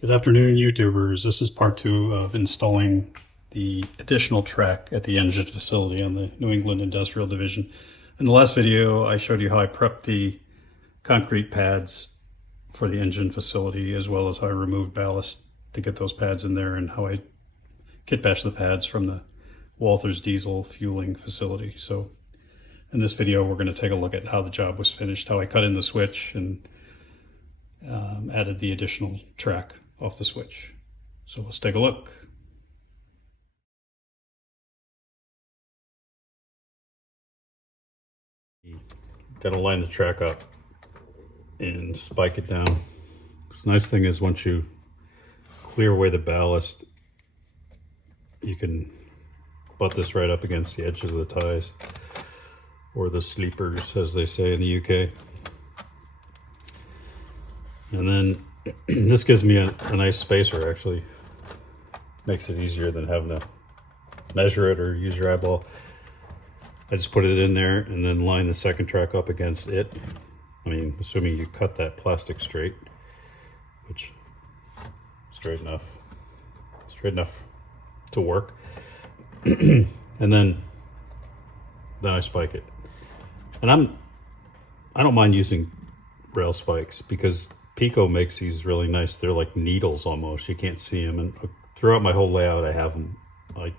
Good afternoon, YouTubers. This is part 2 of installing the additional track at the engine facility on the New England Industrial Division. In the last video, I showed you how I prepped the concrete pads for the engine facility, as well as how I removed ballast to get those pads in there, and how I kit bashed the pads from the Walthers diesel fueling facility. So in this video, we're going to take a look at how the job was finished, how I cut in the switch and added the additional track off the switch. So let's take a look. Got to line the track up and spike it down. The nice thing is once you clear away the ballast, you can butt this right up against the edges of the ties, or the sleepers as they say in the UK. And then this gives me a nice spacer. Actually makes it easier than having to measure it or use your eyeball. I just put it in there and then line the second track up against it. I mean, assuming you cut that plastic straight, which straight enough to work. And then I spike it. And I don't mind using rail spikes because Pico makes these really nice. They're like needles almost. You can't see them. And throughout my whole layout, I have them. I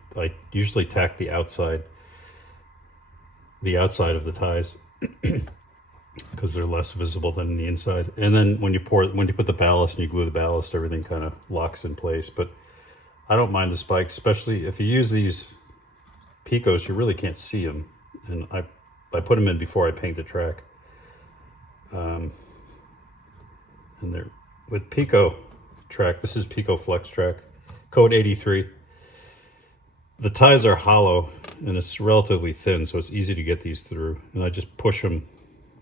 usually tack the outside of the ties because they're less visible than the inside. And then when you put the ballast and you glue the ballast, everything kind of locks in place. But I don't mind the spikes, especially if you use these Picos. You really can't see them, and I put them in before I paint the track. And they're with Pico track. This is Pico Flex track, code 83. The ties are hollow and it's relatively thin, so it's easy to get these through. And I just push them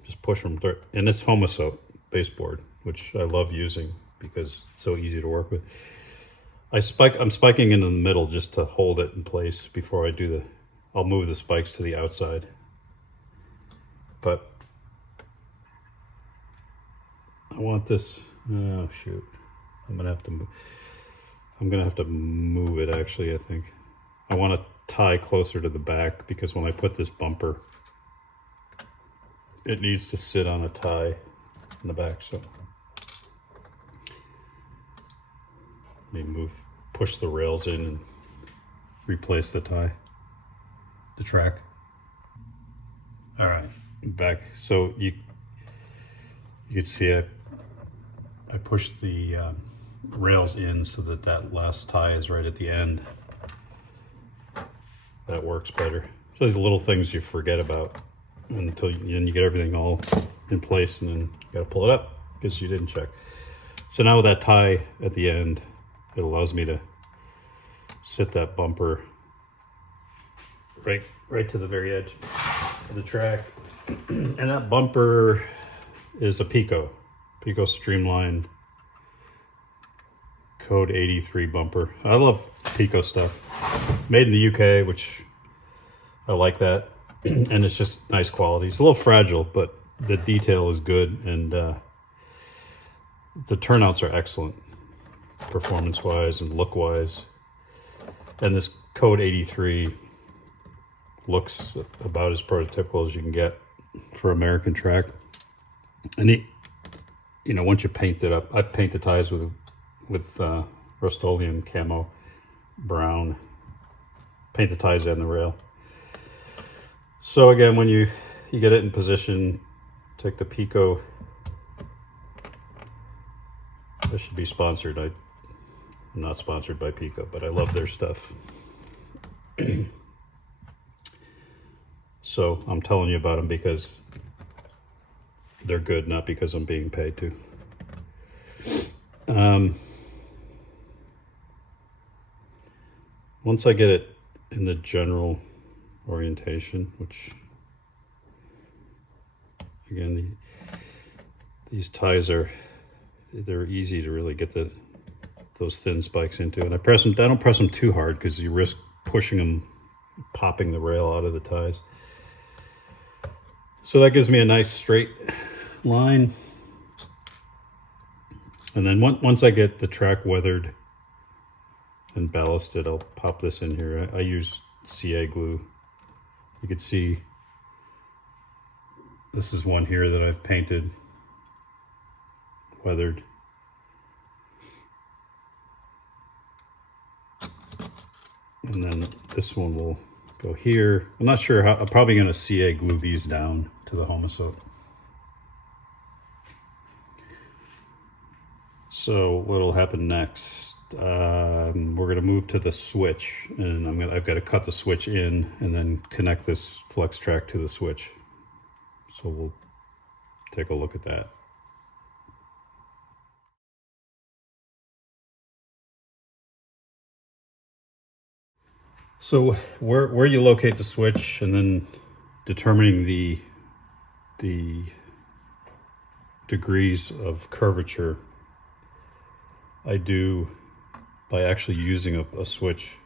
through. And it's Homosoap baseboard, which I love using because it's so easy to work with. I'm spiking in the middle just to hold it in place before I do I'll move the spikes to the outside. But I want this, oh shoot, I'm gonna have to move it actually. I think I want to tie closer to the back because when I put this bumper, it needs to sit on a tie in the back. So let me push the rails in and replace the track. All right, back. So you can see I pushed the rails in so that last tie is right at the end. That works better. So there's little things you forget about until you get everything all in place, and then you got to pull it up because you didn't check. So now with that tie at the end, it allows me to sit that bumper right to the very edge of the track. And that bumper is a Pico Streamline code 83 bumper. I love Pico stuff. Made in the UK, which I like that. And it's just nice quality. It's a little fragile, but the detail is good, and the turnouts are excellent performance-wise and look-wise. And this code 83 looks about as prototypical as you can get for American track. And once you paint it up, I paint the ties with Rust-Oleum camo brown. Paint the ties and the rail. So again, when you get it in position, take the Pico. This should be sponsored. I'm not sponsored by Pico, but I love their stuff. So I'm telling you about them because they're good, not because I'm being paid to. Once I get it in the general orientation, which again, these ties they're easy to really get those thin spikes into, and I don't press them too hard because you risk pushing them, popping the rail out of the ties. So that gives me a nice straight line. And then once I get the track weathered and ballasted, I'll pop this in here. I use CA glue. You can see this is one here that I've painted, weathered. And then this one will go here. I'm not sure how, I'm probably going to CA glue these down to the Homosoap. So what'll happen next? We're going to move to the switch, and I've got to cut the switch in and then connect this flex track to the switch. So we'll take a look at that. So where you locate the switch and then determining the degrees of curvature, I do by actually using a switch.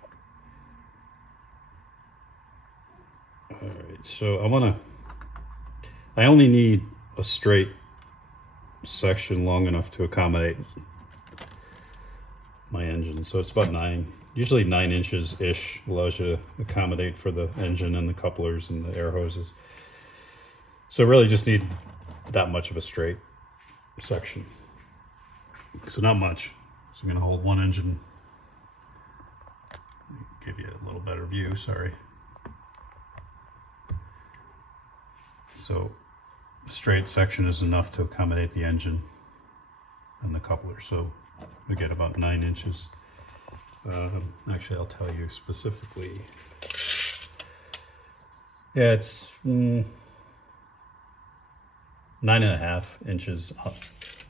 All right, so I only need a straight section long enough to accommodate my engine. So it's about usually 9 inches-ish allows you to accommodate for the engine and the couplers and the air hoses. So really just need that much of a straight section. So not much. So I'm going to hold one engine. Give you a little better view, sorry. So the straight section is enough to accommodate the engine and the coupler. So we get about 9 inches. Actually, I'll tell you specifically. Yeah, it's 9.5 inches up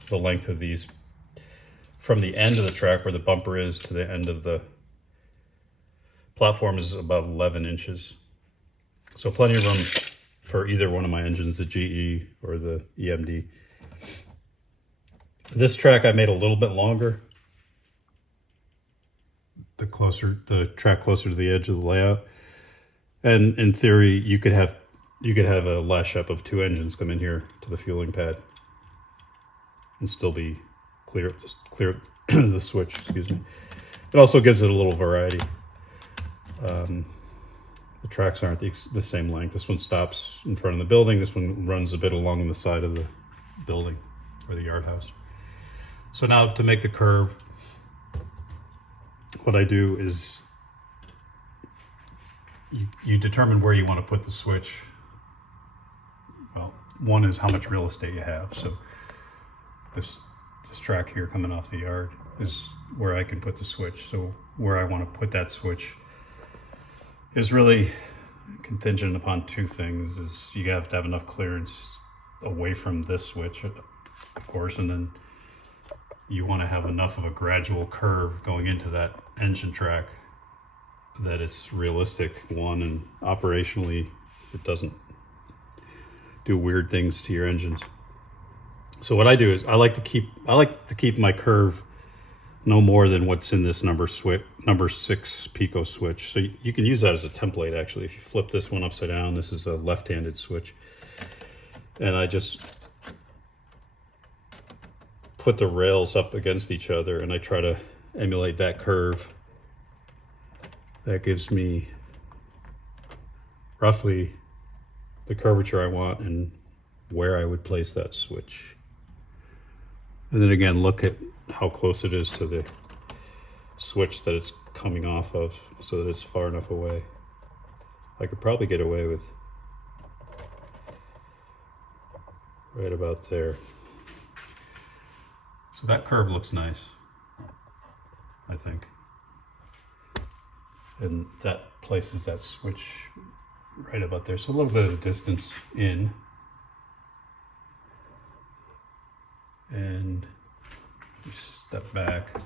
the length of these, from the end of the track where the bumper is to the end of the platform is about 11 inches. So plenty of room for either one of my engines, the GE or the EMD. This track I made a little bit longer. The track closer to the edge of the layout. And in theory, you could have a lash up of 2 engines come in here to the fueling pad and still be clear the switch, excuse me. It also gives it a little variety. The tracks aren't the same length. This one stops in front of the building. This one runs a bit along the side of the building or the yard house. So now to make the curve, what I do is you determine where you want to put the switch. Well, one is how much real estate you have. So this track here coming off the yard is where I can put the switch. So where I want to put that switch is really contingent upon 2 things. Is you have to have enough clearance away from this switch, of course, and then you want to have enough of a gradual curve going into that engine track that it's realistic, one, and operationally it doesn't do weird things to your engines. So what I do is I like to keep my curve no more than what's in this number 6 Pico switch. So you can use that as a template, actually. If you flip this one upside down, this is a left-handed switch. And I just put the rails up against each other and I try to emulate that curve. That gives me roughly the curvature I want and where I would place that switch. And then again, look at how close it is to the switch that it's coming off of so that it's far enough away. I could probably get away with right about there. So that curve looks nice, I think. And that places that switch right about there. So a little bit of distance in. And step back.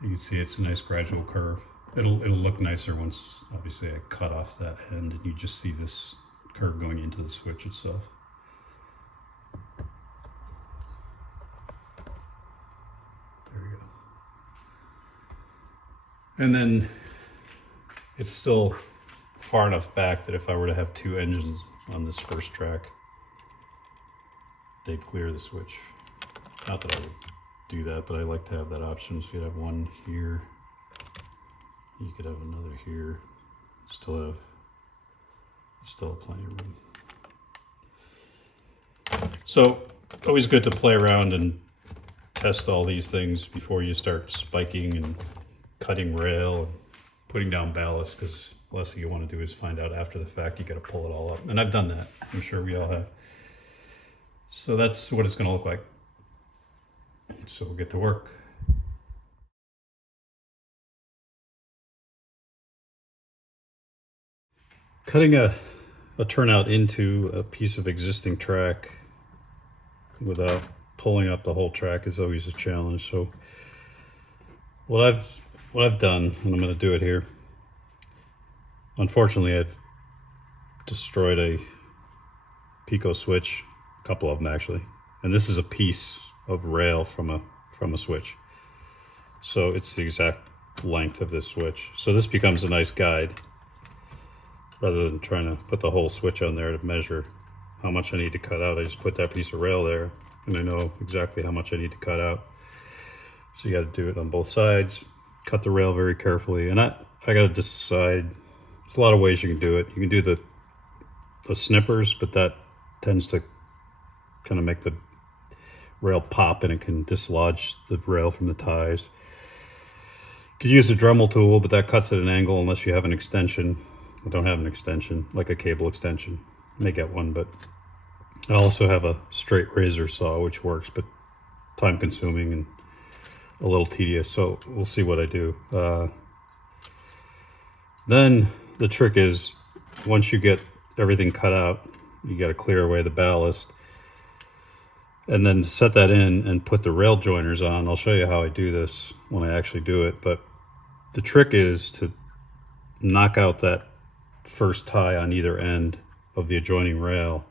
You can see it's a nice gradual curve. It'll look nicer once, obviously, I cut off that end and you just see this curve going into the switch itself. There we go. And then it's still far enough back that if I were to have 2 engines on this first track, they'd clear the switch. Not that I would do that, but I like to have that option. So you have one here, you could have another here, still have plenty of room. So always good to play around and test all these things before you start spiking and cutting rail and putting down ballast, because the last thing you want to do is find out after the fact you got to pull it all up. And I've done that. I'm sure we all have. So that's what it's going to look like. So we'll get to work. Cutting a turnout into a piece of existing track without pulling up the whole track is always a challenge. So what I've done, and I'm going to do it here. Unfortunately, I've destroyed a Pico switch, a couple of them actually, and this is a piece of rail from a switch. So it's the exact length of this switch. So this becomes a nice guide rather than trying to put the whole switch on there to measure how much I need to cut out. I just put that piece of rail there and I know exactly how much I need to cut out. So you got to do it on both sides, cut the rail very carefully. And I got to decide, there's a lot of ways you can do it. You can do the snippers, but that tends to kind of make the rail pop and it can dislodge the rail from the ties. You could use a Dremel tool, but that cuts at an angle unless you have an extension. I don't have an extension, like a cable extension. I may get one, but I also have a straight razor saw, which works, but time consuming and a little tedious. So we'll see what I do. Then the trick is, once you get everything cut out, you got to clear away the ballast and then set that in and put the rail joiners on. I'll show you how I do this when I actually do it, but the trick is to knock out that first tie on either end of the adjoining rail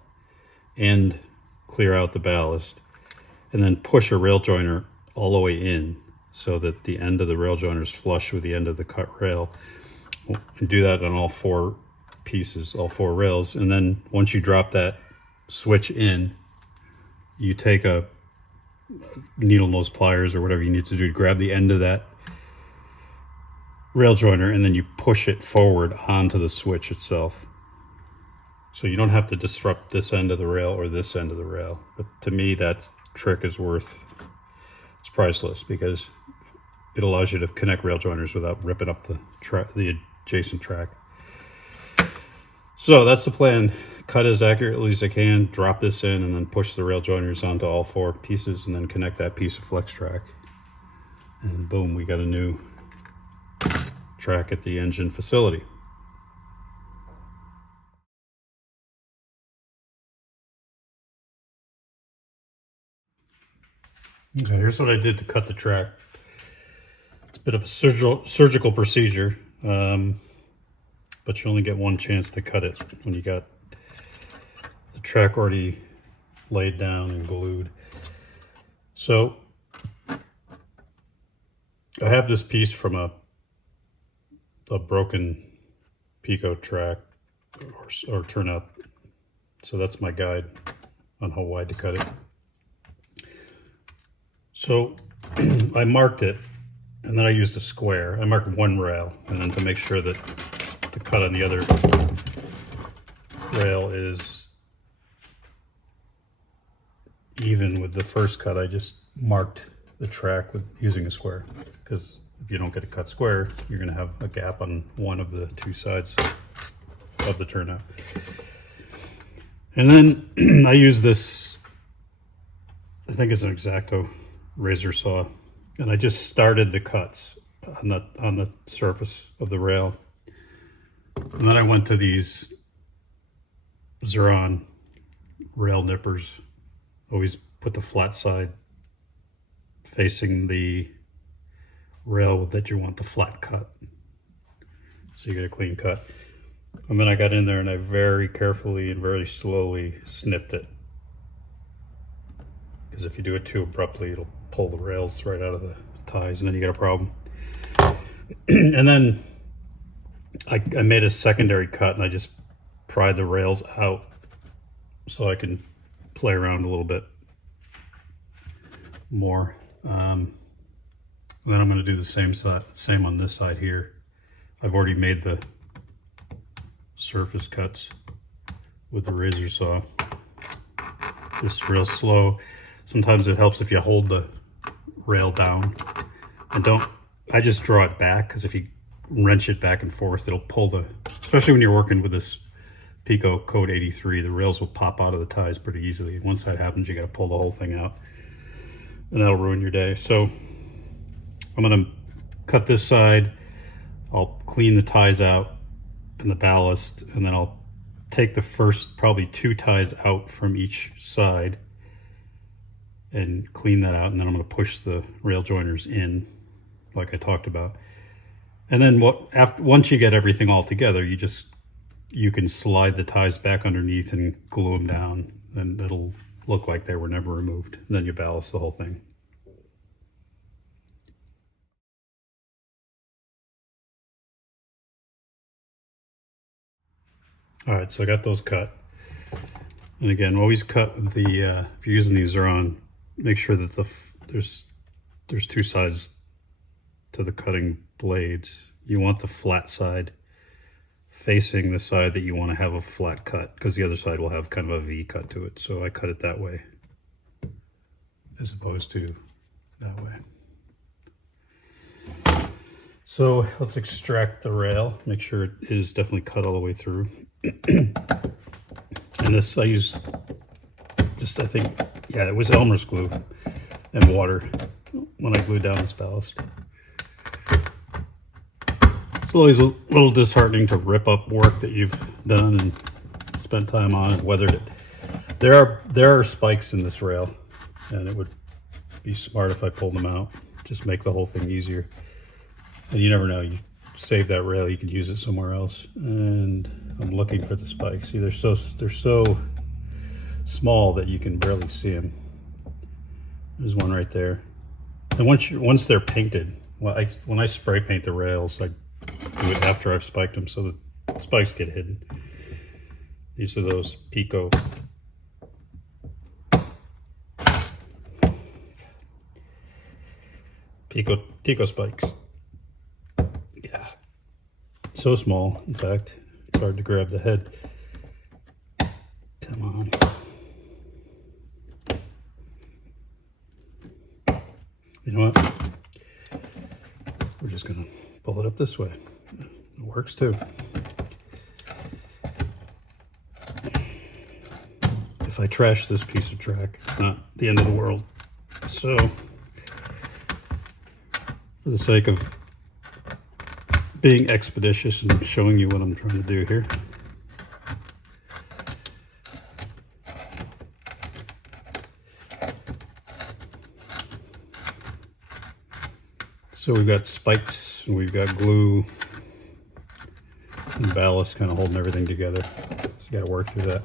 and clear out the ballast, and then push a rail joiner all the way in so that the end of the rail joiner is flush with the end of the cut rail. And do that on all four pieces, all four rails. And then once you drop that switch in, you take a needle nose pliers or whatever you need to do to grab the end of that rail joiner, and then you push it forward onto the switch itself. So you don't have to disrupt this end of the rail or this end of the rail. But to me, that trick is it's priceless, because it allows you to connect rail joiners without ripping up the adjacent track. So that's the plan. Cut as accurately as I can, drop this in, and then push the rail joiners onto all four pieces, and then connect that piece of flex track. And boom, we got a new track at the engine facility. Okay, here's what I did to cut the track. It's a bit of a surgical procedure, but you only get one chance to cut it when you got the track already laid down and glued. So I have this piece from a broken Pico track or turnout. So that's my guide on how wide to cut it. So I marked it, and then I used a square. I marked one rail, and then to make sure that the cut on the other rail is even with the first cut, I just marked the track using a square, because if you don't get a cut square, you're going to have a gap on one of the two sides of the turnout. And then I use this, I think it's an X-Acto razor saw, and I just started the cuts on the surface of the rail. And then I went to these Xuron rail nippers. Always put the flat side facing the rail that you want the flat cut, so you get a clean cut. And then I got in there and I very carefully and very slowly snipped it, because if you do it too abruptly, it'll pull the rails right out of the ties, and then you got a problem. And then I made a secondary cut, and I just pried the rails out so I can play around a little bit more. And then I'm going to do the same on this side here. I've already made the surface cuts with the razor saw. Just real slow. Sometimes it helps if you hold the rail down and I just draw it back, because if you wrench it back and forth, it'll pull especially when you're working with this Pico Code 83, the rails will pop out of the ties pretty easily. Once that happens, you got to pull the whole thing out, and that'll ruin your day. So I'm going to cut this side. I'll clean the ties out and the ballast, and then I'll take the first probably 2 ties out from each side and clean that out, and then I'm going to push the rail joiners in like I talked about. And then once you get everything all together, you can slide the ties back underneath and glue them down, and it'll look like they were never removed. And then you ballast the whole thing. All right, so I got those cut. And again, always cut with if you're using these Zeron, make sure that there's 2 sides to the cutting blades. You want the flat side facing the side that you want to have a flat cut, because the other side will have kind of a V cut to it. So I cut it that way as opposed to that way. So let's extract the rail, make sure it is definitely cut all the way through. And this I used I think, yeah, it was Elmer's glue and water when I glued down this ballast. It's always a little disheartening to rip up work that you've done and spent time on and weathered it. There are spikes in this rail, and it would be smart if I pulled them out. Just make the whole thing easier. And you never know, you save that rail, you could use it somewhere else. And I'm looking for the spikes. See, they're so small that you can barely see them. There's one right there. And once they're painted, when I spray paint the rails, I do it after I've spiked them, so the spikes get hidden. These are those Pico spikes. Yeah, so small. In fact, it's hard to grab the head. Come on. You know what? We're just gonna pull it up this way. It works too. If I trash this piece of track, it's not the end of the world. So, for the sake of being expeditious and showing you what I'm trying to do here, so we've got spikes and we've got glue and ballast kind of holding everything together. So you got to work through that.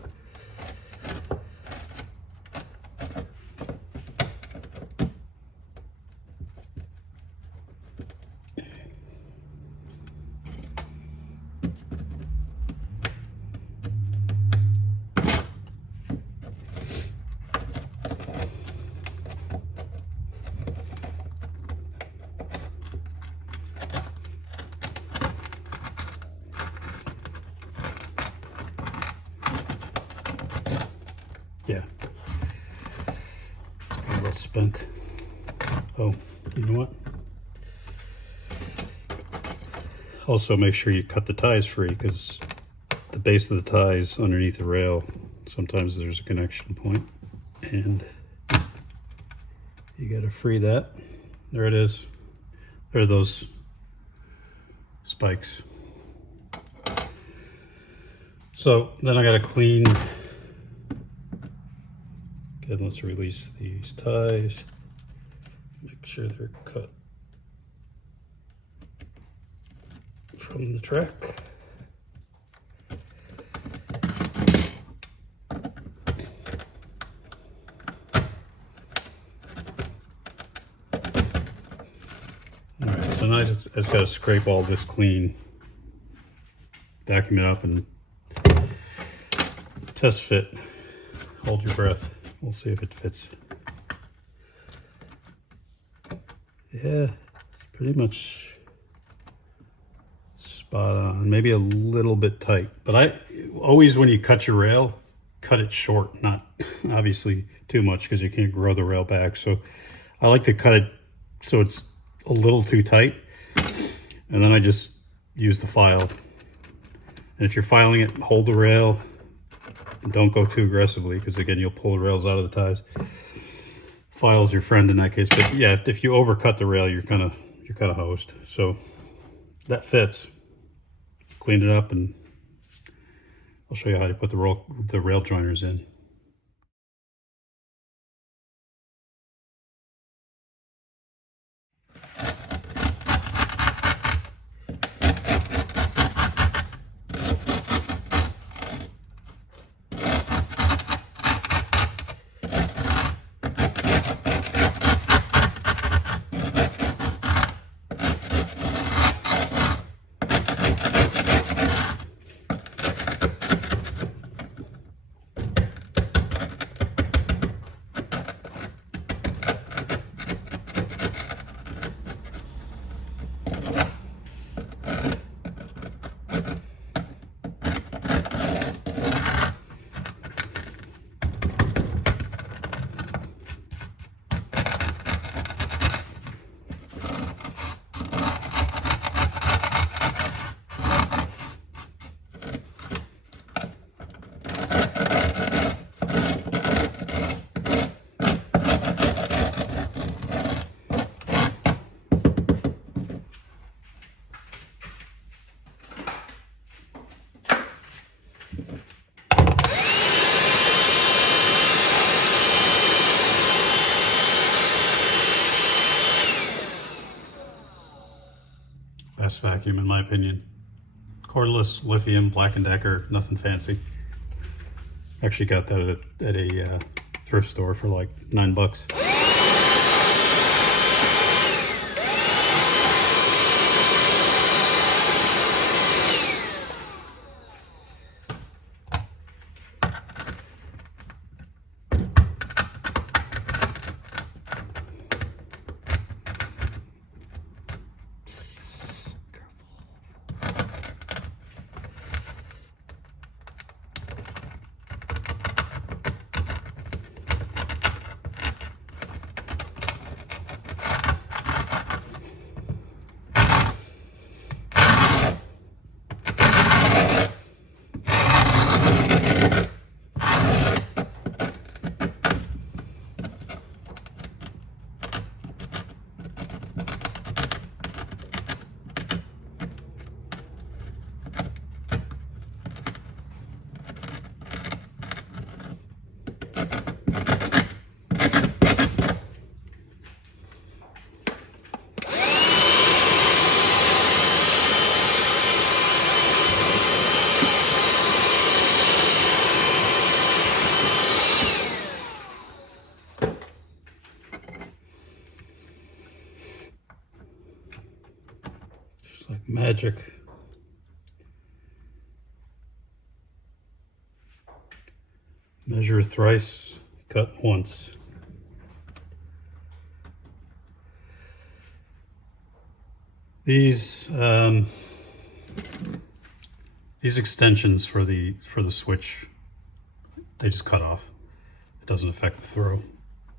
Yeah, it's a little spent. Oh, you know what? Also make sure you cut the ties free, because the base of the ties underneath the rail, sometimes there's a connection point, and you got to free that. There it is. There are those spikes. So then I got to clean. Again, let's release these ties. Make sure they're cut from the track. All right, so now I just got to scrape all this clean, vacuum it up, and test fit. Hold your breath. We'll see if it fits. Yeah, pretty much spot on, maybe a little bit tight. But I always, when you cut your rail, cut it short, not obviously too much because you can't grow the rail back. So I like to cut it so it's a little too tight, and then I just use the file. And if you're filing it, hold the rail and don't go too aggressively, because again, you'll pull the rails out of the ties. File's your friend in that case. But yeah, if you overcut the rail, you're kind of hosed. So that fits. Cleaned it up, and I'll show you how to put the rail joiners in. Best vacuum in my opinion. Cordless, lithium, Black & Decker, nothing fancy. Actually got that at a thrift store for like $9. Like magic. Measure thrice, cut once. These extensions for the switch, they just cut off. It doesn't affect the throw.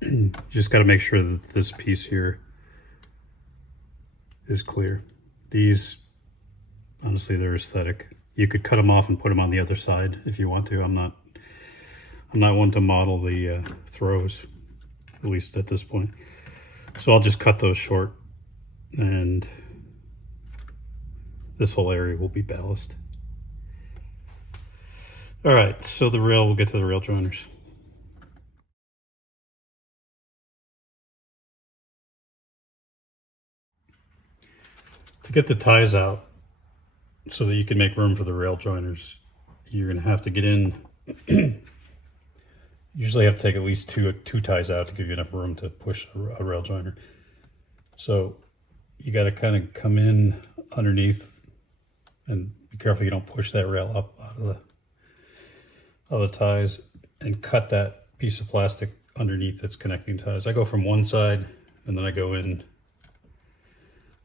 You just got to make sure that this piece here is clear. These, honestly, they're aesthetic. You could cut them off and put them on the other side if you want to. I'm not one to model the throws, at least at this point. So I'll just cut those short, and this whole area will be ballast. All right, so we'll get to the rail joiners. To get the ties out so that you can make room for the rail joiners, you're going to have to get in. Usually have to take at least two ties out to give you enough room to push a rail joiner. So you got to kind of come in underneath, and be careful you don't push that rail up out of the ties, and cut that piece of plastic underneath that's connecting ties. I go from one side and then I go in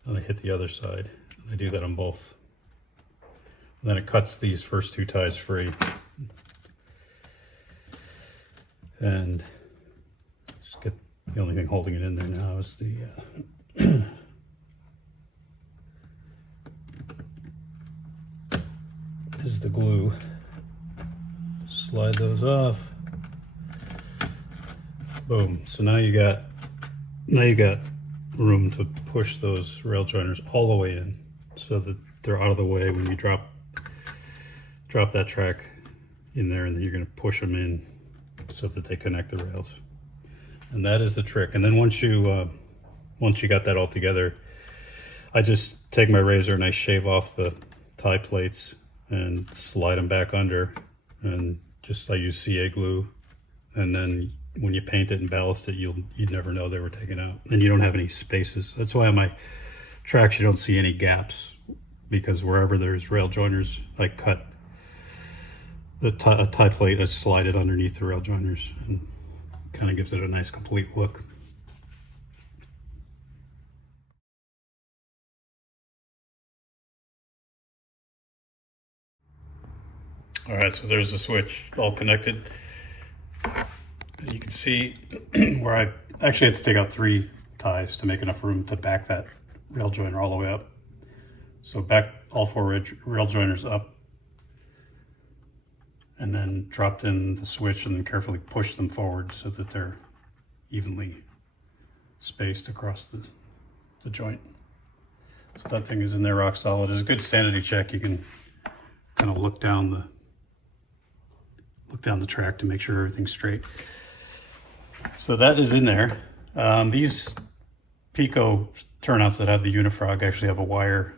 and I hit the other side. And I do that on both. And then it cuts these first two ties free. And just get the only thing holding it in there now is the is the glue. Slide those off. Boom. So now you got room to push those rail joiners all the way in so that they're out of the way when you drop that track in there, and then you're going to push them in so that they connect the rails. And that is the trick. And then once you got that all together, I just take my razor and I shave off the tie plates and slide them back under, and just I use CA glue, and then when you paint it and ballast it, you'd never know they were taken out, and you don't have any spaces. That's why on my tracks you don't see any gaps, because wherever there's rail joiners, I cut the tie plate, I slide it underneath the rail joiners, and kind of gives it a nice complete look. All right, so there's the switch all connected. You can see where I actually had to take out 3 ties to make enough room to back that rail joiner all the way up. So back all 4 rail joiners up, and then dropped in the switch and then carefully pushed them forward so that they're evenly spaced across the joint. So that thing is in there rock solid. It's a good sanity check. You can kind of look down the track to make sure everything's straight. So that is in there. These Pico turnouts that have the Unifrog actually have a wire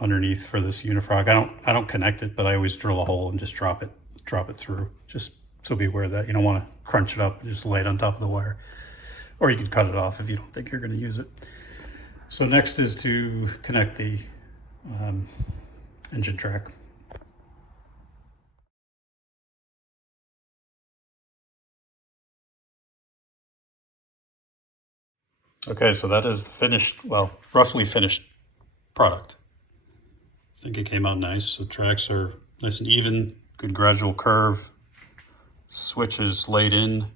underneath for this Unifrog. I don't connect it, but I always drill a hole and just drop it through. Just so be aware that you don't want to crunch it up and just lay it on top of the wire. Or you could cut it off if you don't think you're going to use it. So next is to connect the engine track. Okay, so that is the finished, well, roughly finished product. I think it came out nice. The tracks are nice and even, good gradual curve. Switch is laid in.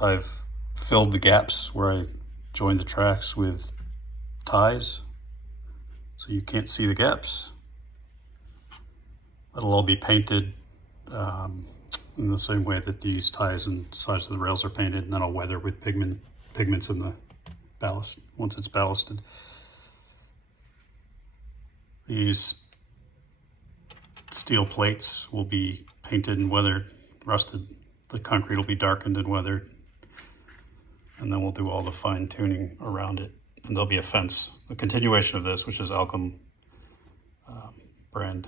I've filled the gaps where I joined the tracks with ties, so you can't see the gaps. It'll all be painted in the same way that these ties and sides of the rails are painted, and then I'll weather with pigments in the ballast once it's ballasted. These steel plates will be painted and weathered, rusted. The concrete will be darkened and weathered, and then we'll do all the fine tuning around it. And there'll be a fence, a continuation of this, which is Alchem brand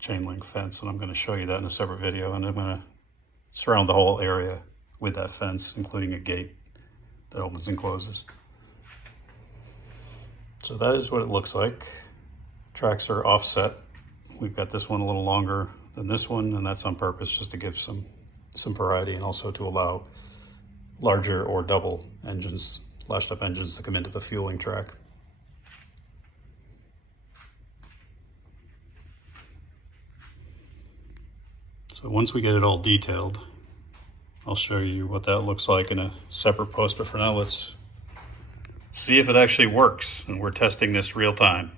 chain link fence, and I'm going to show you that in a separate video, and I'm going to surround the whole area with that fence, including a gate that opens and closes. So that is what it looks like. Tracks are offset. We've got this one a little longer than this one, and that's on purpose just to give some variety, and also to allow larger or double engines, lashed up engines, to come into the fueling track. So once we get it all detailed, I'll show you what that looks like in a separate post, but for now let's see if it actually works, and we're testing this real time.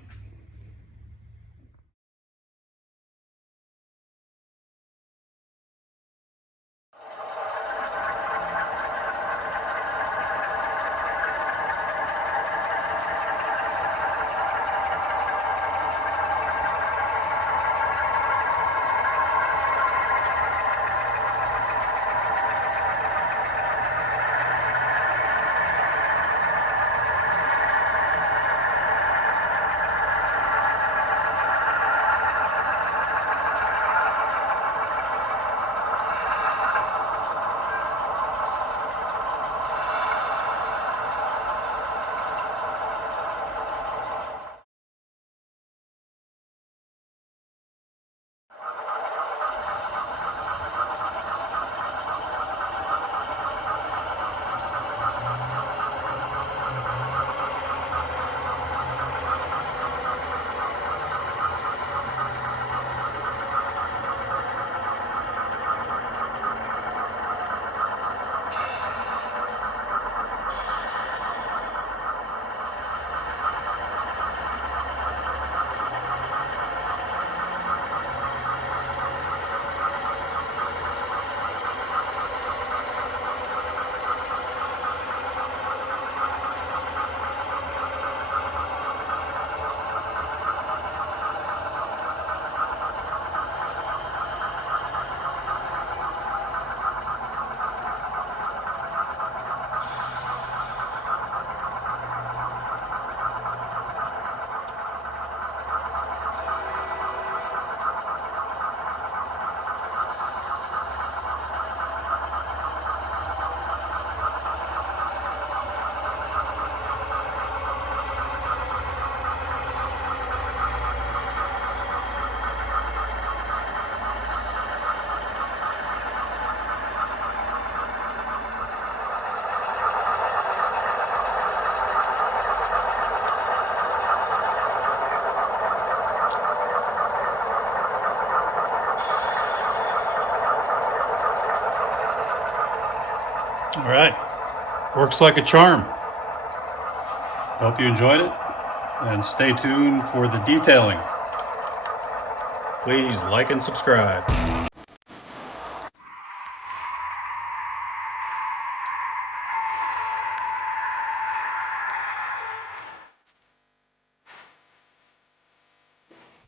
right, works like a charm. Hope you enjoyed it, and stay tuned for the detailing. Please like and subscribe.